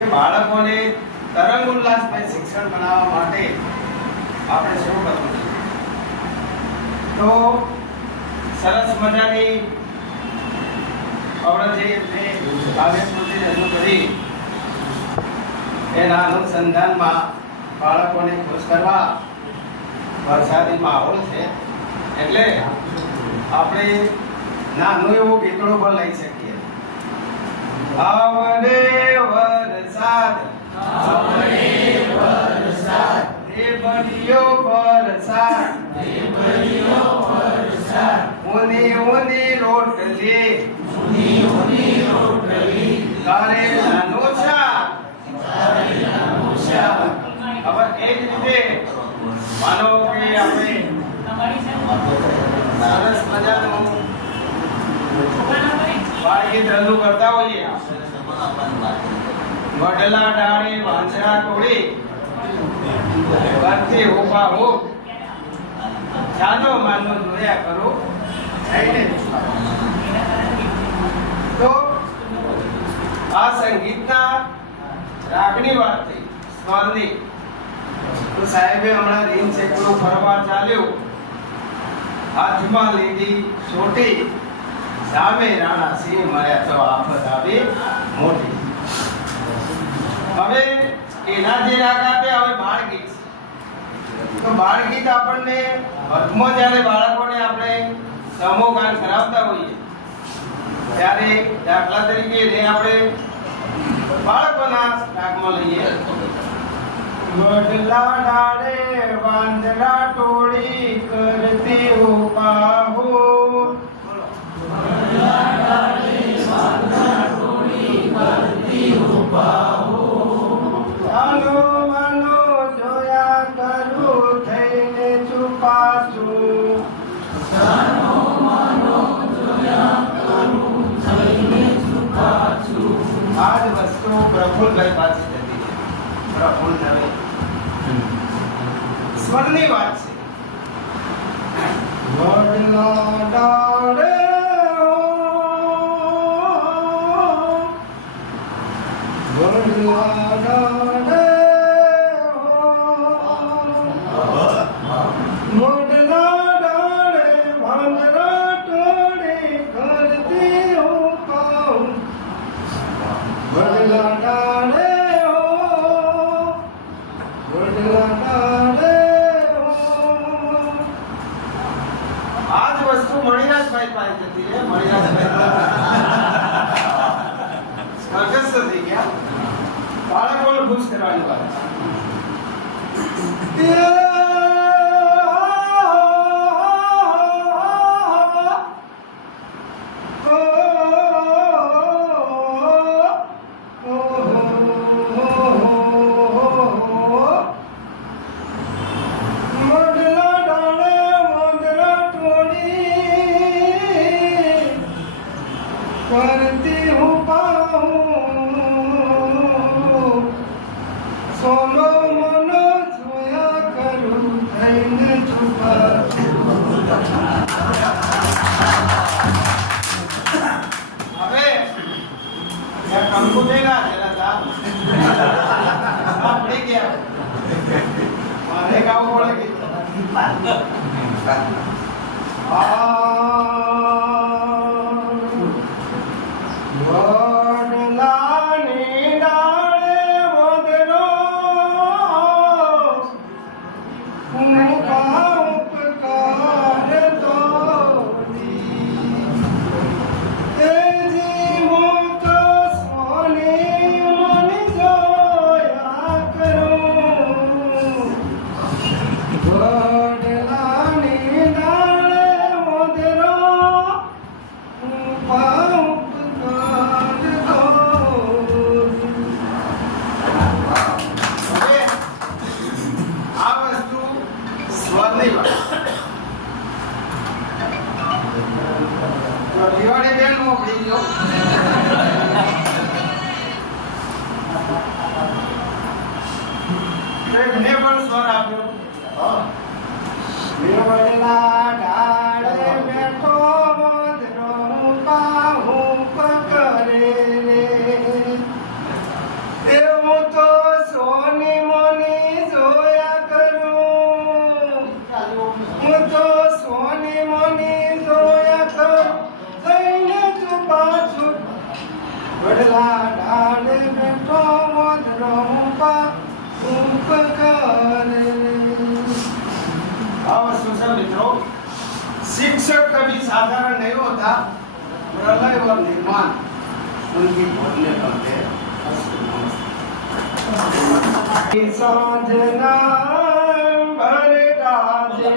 બાળકોને તરંગ ઉલ્લાસમય શિક્ષણ બનાવવા માટે આપણે શું કરવું જોઈએ? તો સરસ મજાની અનુસંધાનમાં બાળકોને ખુશ કરવા વરસાદી છે. એટલે આપણે નાનું એવું ગીતડું પણ લઈ શકીએ. આવરે વરસાદ એ બન્યો વરસાદ. ઊની ઊની રોટલી. ઊની ઊની રોટલી કારેલાનું શાક કારેલાનું શાક હવે એ જ રીતે માનો કે આપણે સરસ મજાનું બાળગીત રજૂ કરતા હોઈએ. વડલા ડાળે વાંસળા તોડે. વર્તે હોપા હો. ચાલો માનો જોયા કરો. તો આ સંગીતના રાગની વાત સ્વરની. તો સાહેબે હમણાં રીંગ સેકડું ફરવા ચાલ્યો. હાથમાં લીધી ચોટી. સામે રાણા સિંહ મળ્યા તો આફત આવી, મોટી હવે એના જે રાગ આપે, હવે બાળ ગીત. તો બાળ ગીત આપણને વર્ગમાં જ્યારે બાળકોને આપણે સમૂહ ગાન કરાવતા હોઈએ, ત્યારે દાખલા તરીકે એને આપણે બાળકોના રાગમાં લઈએ. વડલા ડાળે વાંદરા ટોળી કરતી ઉપાહો આ જ વસ્તુ પ્રફુલભાઈ પાસે જતી છે? પ્રફુલ્લ દવે સ્વરની વાત છે. વડનો ડાળે વડલા વસ્તુ મણિરાજભાઈ પાસે જતી રહે મણિરાજભાઈ સ્વર્ગસ્થ થઈ ગયા. બાળકોને ખુશ કરવાની વાત છે. કે વડલાની સાહેબને પણ સ્વર આપ્યો. હા. મેળના ડાળે બેઠો વધનો પાહું પકરે રે એવું તો સોની મોની જોયા કરું. હું તો સોની મોની જોયા કરું. જઈને છું પાછું વડલા शिक्षक कभी साधारण नहीं होता प्रलय और निर्माण उनकी बोलने करते समझना भर काजे